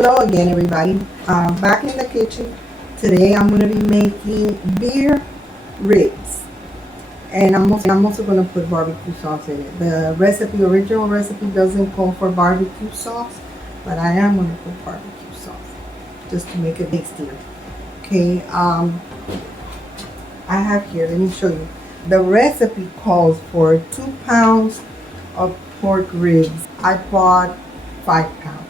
Hello again, everybody. Back in the kitchen. Today I'm going to be making beer ribs. And I'm also going to put barbecue sauce in it. The original recipe doesn't call for barbecue sauce, but I am going to put barbecue sauce just to make it tastier. Okay, I have here, let me show you. The recipe calls for 2 pounds of pork ribs. I bought 5 pounds.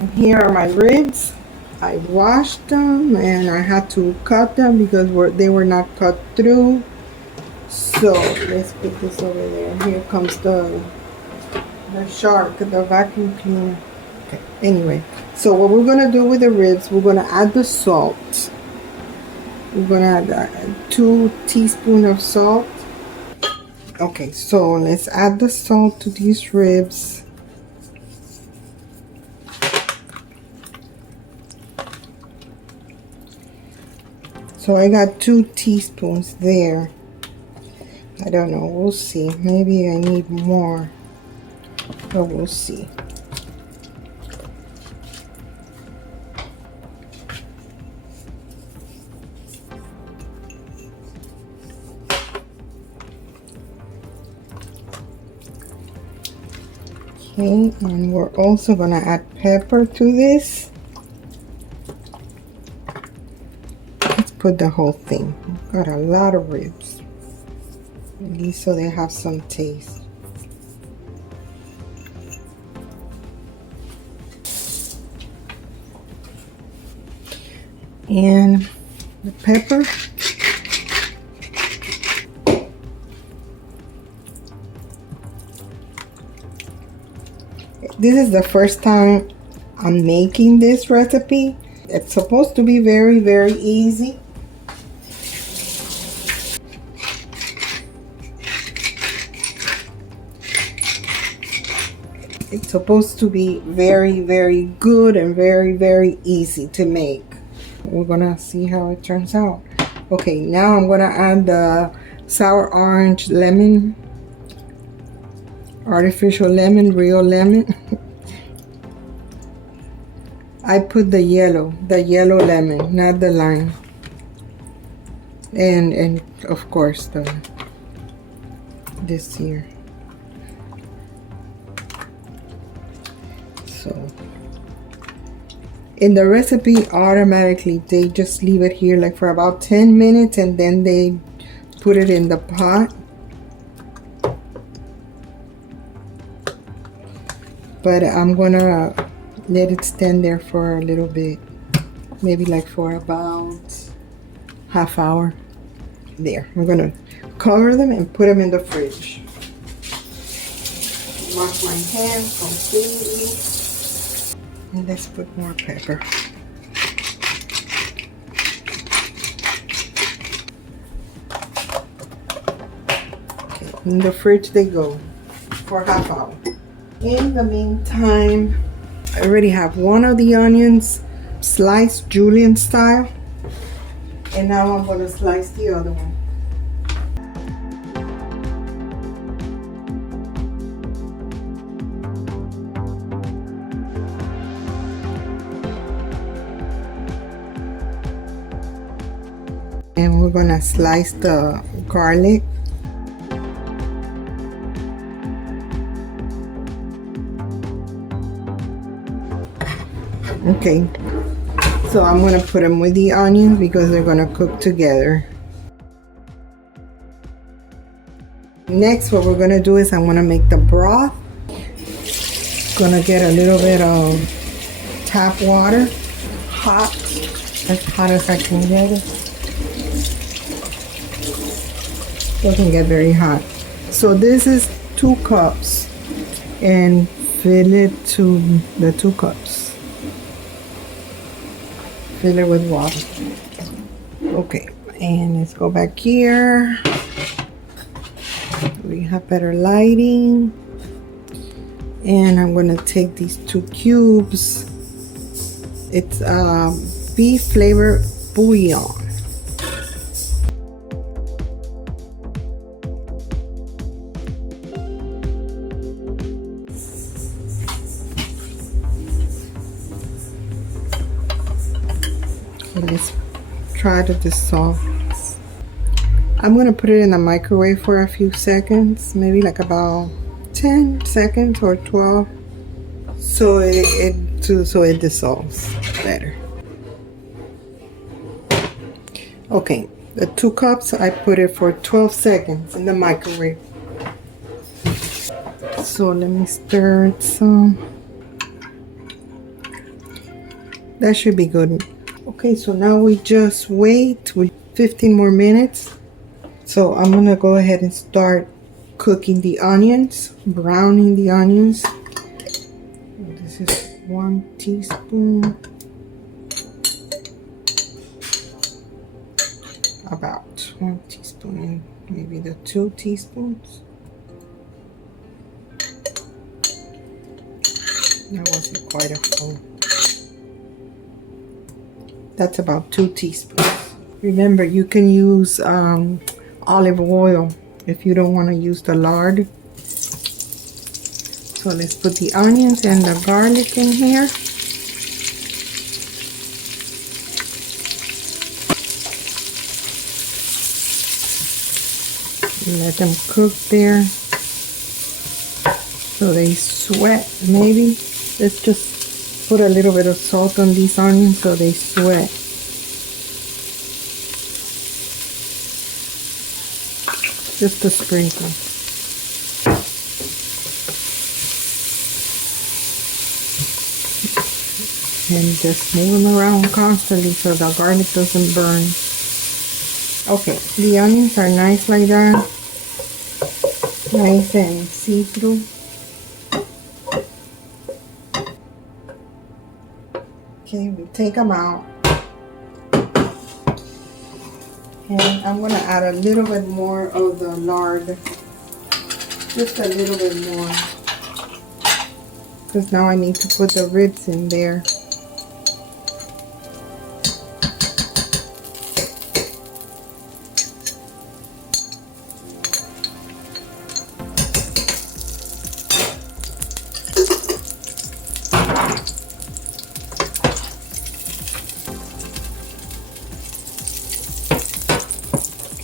And here are my ribs. I washed them and I had to cut them because they were not cut through. So let's put this over there. Here comes the shark, the vacuum cleaner. Okay, anyway, so what we're gonna do with the ribs, we're gonna add the salt. We're gonna add 2 teaspoons of salt. Okay, so let's add the salt to these ribs. So I got 2 teaspoons there. I don't know, we'll see. Maybe I need more, but we'll see. Okay, and we're also gonna add pepper to this. Let's put the whole thing. Got a lot of ribs, at least so they have some taste. And the pepper. This is the first time I'm making this recipe. It's supposed to be very, very easy. It's supposed to be very, very good and very, very easy to make. We're gonna see how it turns out. Okay, now I'm gonna add the sour orange lemon, artificial lemon, real lemon. I put the yellow lemon, not the lime. And of course this here. So in the recipe, automatically they just leave it here like for about 10 minutes and then they put it in the pot. But I'm gonna let it stand there for a little bit, maybe like for about half hour. There, we're gonna cover them and put them in the fridge. Wash my hands completely. And let's put more pepper. Okay, in the fridge they go for half hour. In the meantime, I already have one of the onions sliced julienne style, and now I'm going to slice the other one. And we're going to slice the garlic. Okay, so I'm going to put them with the onions because they're going to cook together. Next, what we're going to do is I'm going to make the broth. Going to get a little bit of tap water, hot, as hot as I can get it. Doesn't get very hot. So this is 2 cups and fill it to the 2 cups. Fill it with water. Okay, and let's go back here. We have better lighting. And I'm gonna take these 2 cubes. It's beef flavor bouillon. So let's try to dissolve. I'm gonna put it in the microwave for a few seconds, maybe like about 10 seconds or 12, so it dissolves better. Okay, the 2 cups, I put it for 12 seconds in the microwave. So let me stir it some. That should be good. Okay, so now we just wait with 15 more minutes. So I'm gonna go ahead and start cooking the onions, browning the onions. This is 1 teaspoon, about 1 teaspoon, maybe the 2 teaspoons. That wasn't quite a full. That's about 2 teaspoons. Remember, you can use olive oil if you don't want to use the lard. So let's put the onions and the garlic in here. Let them cook there so they sweat. Maybe let's just put a little bit of salt on these onions so they sweat. Just a sprinkle. And just move them around constantly so the garlic doesn't burn. Okay, the onions are nice like that. Nice and see-through. Okay, we take them out. And I'm going to add a little bit more of the lard. Just a little bit more. Because now I need to put the ribs in there.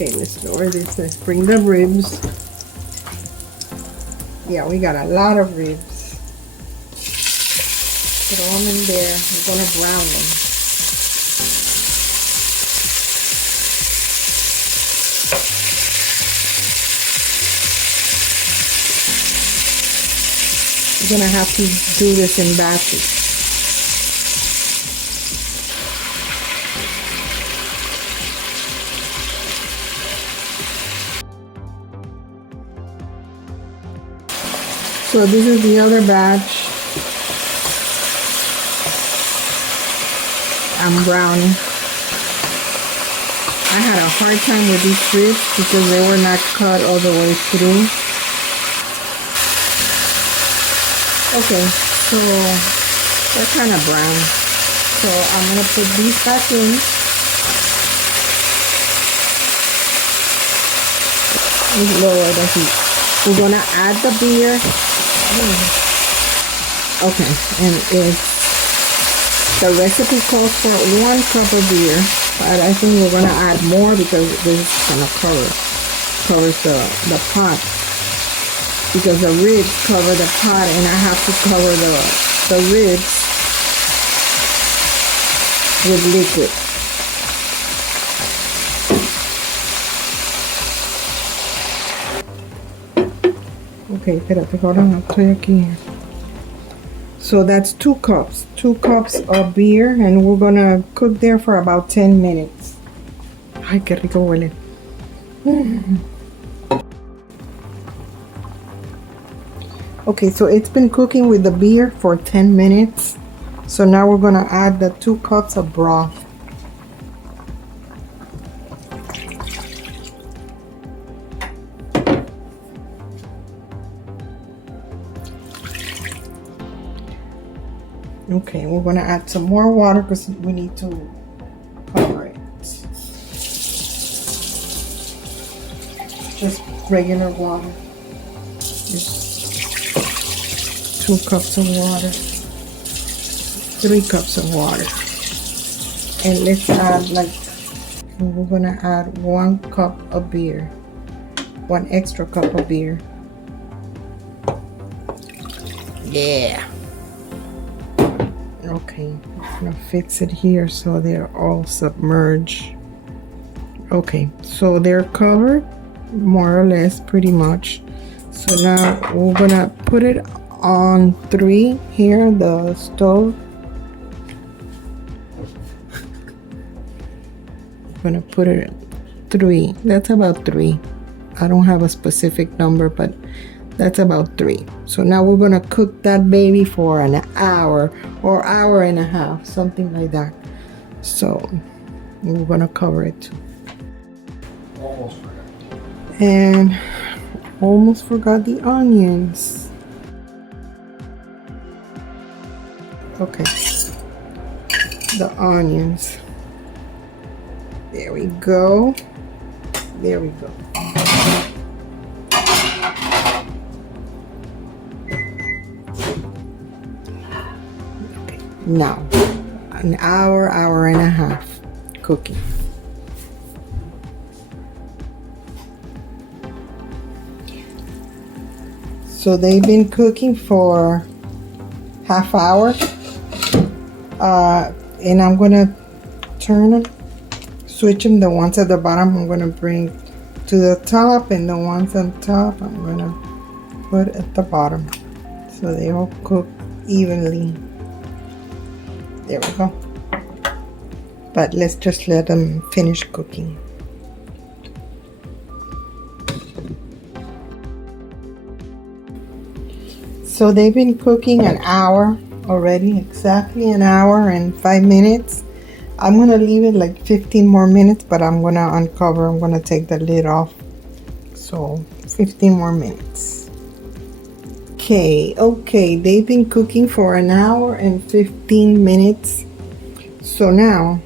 Okay, let's lower this. Let's bring the ribs. Yeah, we got a lot of ribs. Throw them in there. We're going to brown them. You're going to have to do this in batches. So this is the other batch. I'm browning. I had a hard time with these ribs because they were not cut all the way through. Okay, so they're kind of brown. So I'm going to put these back in. Let's lower the heat. We're going to add the beer. Okay, and the recipe calls for 1 cup of beer, but I think we're gonna add more because this is gonna covers the pot, because the ribs cover the pot, and I have to cover the ribs with liquid. Okay, espérate, ahora no estoy aquí. So that's 2 cups. 2 cups of beer, and we're gonna cook there for about 10 minutes. Ay, qué rico huele. Okay, so it's been cooking with the beer for 10 minutes. So now we're gonna add the 2 cups of broth. Okay, we're going to add some more water because we need to cover it. Just regular water. Just 2 cups of water. 3 cups of water. And let's add like, we're gonna add 1 cup of beer, 1 extra cup of beer. Yeah. Okay, I'm gonna fix it here so they're all submerged. Okay, so they're covered more or less, pretty much. So now we're gonna put it on 3 here, the stove. I'm gonna put it at 3. That's about 3. I don't have a specific number, but that's about 3. So now we're gonna cook that baby for an hour or hour and a half, something like that. So we're gonna cover it too. Almost forgot. And almost forgot the onions. Okay, the onions. There we go. There we go. Now, an hour, hour and a half cooking. So they've been cooking for half hour. And I'm gonna turn them, switch them. The ones at the bottom I'm gonna bring to the top, and the ones on top I'm gonna put at the bottom, so they all cook evenly. There we go. But let's just let them finish cooking. So they've been cooking an hour already, exactly an hour and 5 minutes. I'm gonna leave it like 15 more minutes, but I'm gonna uncover. I'm gonna take the lid off. So 15 more minutes. Okay, they've been cooking for an hour and 15 minutes. So now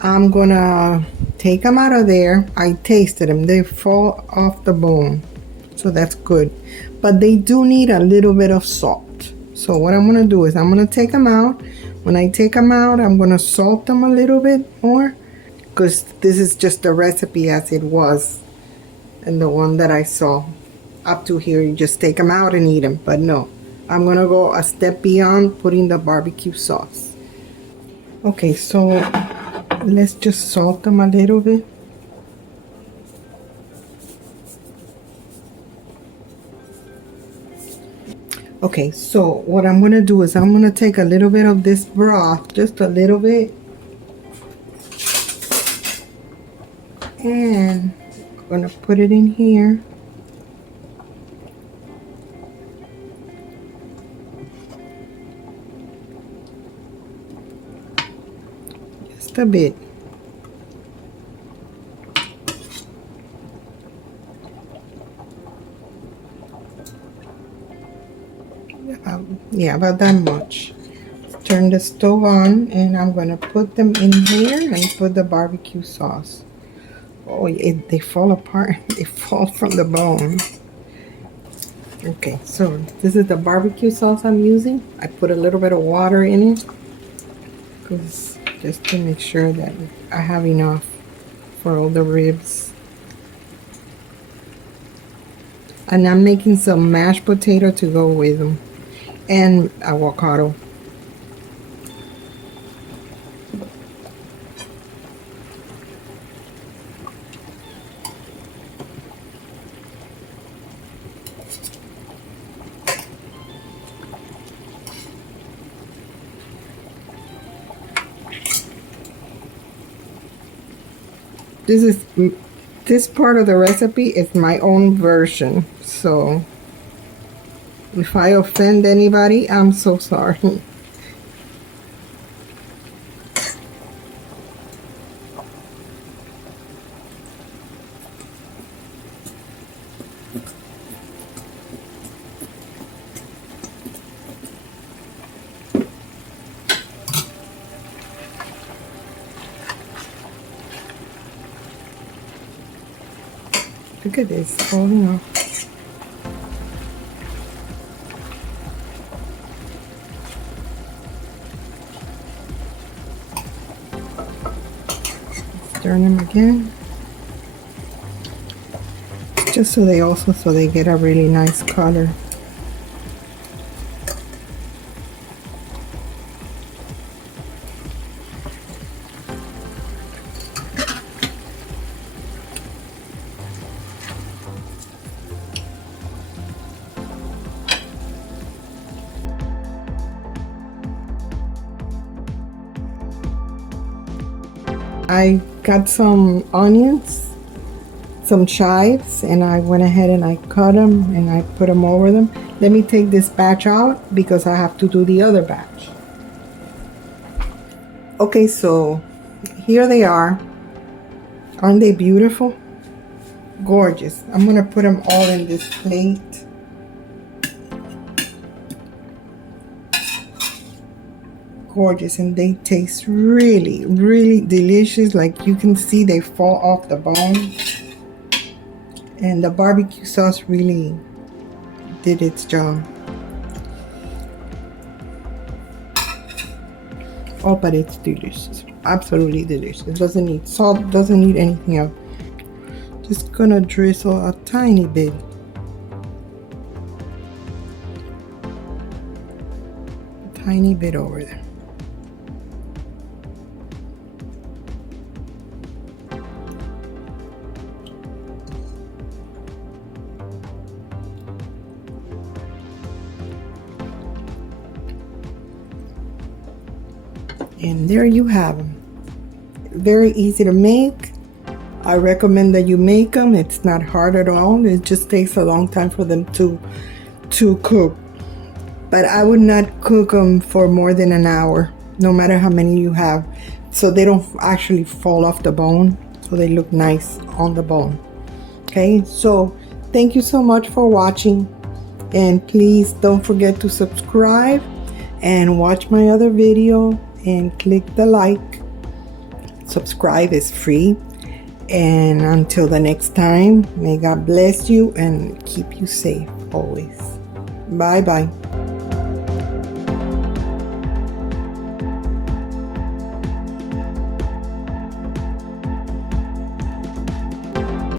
I'm gonna take them out of there. I tasted them. They fall off the bone, so that's good. But they do need a little bit of salt. So what I'm gonna do is I'm gonna take them out. When I take them out, I'm gonna salt them a little bit more, because this is just the recipe as it was, and the one that I saw up to here, you just take them out and eat them. But no, I'm gonna go a step beyond, putting the barbecue sauce. Okay, so let's just salt them a little bit. Okay, so what I'm gonna do is I'm gonna take a little bit of this broth, just a little bit, and I'm gonna put it in here. Just a bit. Yeah, about that much. Turn the stove on, and I'm gonna put them in here and put the barbecue sauce. Oh, they fall apart. They fall from the bone. Okay, so this is the barbecue sauce I'm using. I put a little bit of water in it, just to make sure that I have enough for all the ribs. And I'm making some mashed potato to go with them, and avocado. This part of the recipe is my own version, so if I offend anybody, I'm so sorry. Look at this falling off. stir them again. Just so they get a really nice color. I got some onions, some chives, and I went ahead and I cut them and I put them over them. Let me take this batch out because I have to do the other batch. Okay, so here they are. Aren't they beautiful? Gorgeous. I'm gonna put them all in this plate. Gorgeous, and they taste really, really delicious. Like you can see, they fall off the bone, and the barbecue sauce really did its job. Oh, but it's delicious, absolutely delicious. It doesn't need salt, doesn't need anything else. Just gonna drizzle a tiny bit. A tiny bit over there. And there you have them. Very easy to make. I recommend that you make them. It's not hard at all. It just takes a long time for them to cook. But I would not cook them for more than an hour, no matter how many you have, so they don't actually fall off the bone, so they look nice on the bone. Okay, so thank you so much for watching, and please don't forget to subscribe and watch my other video and click the like. Subscribe is free. And until the next time, may God bless you and keep you safe always. Bye bye.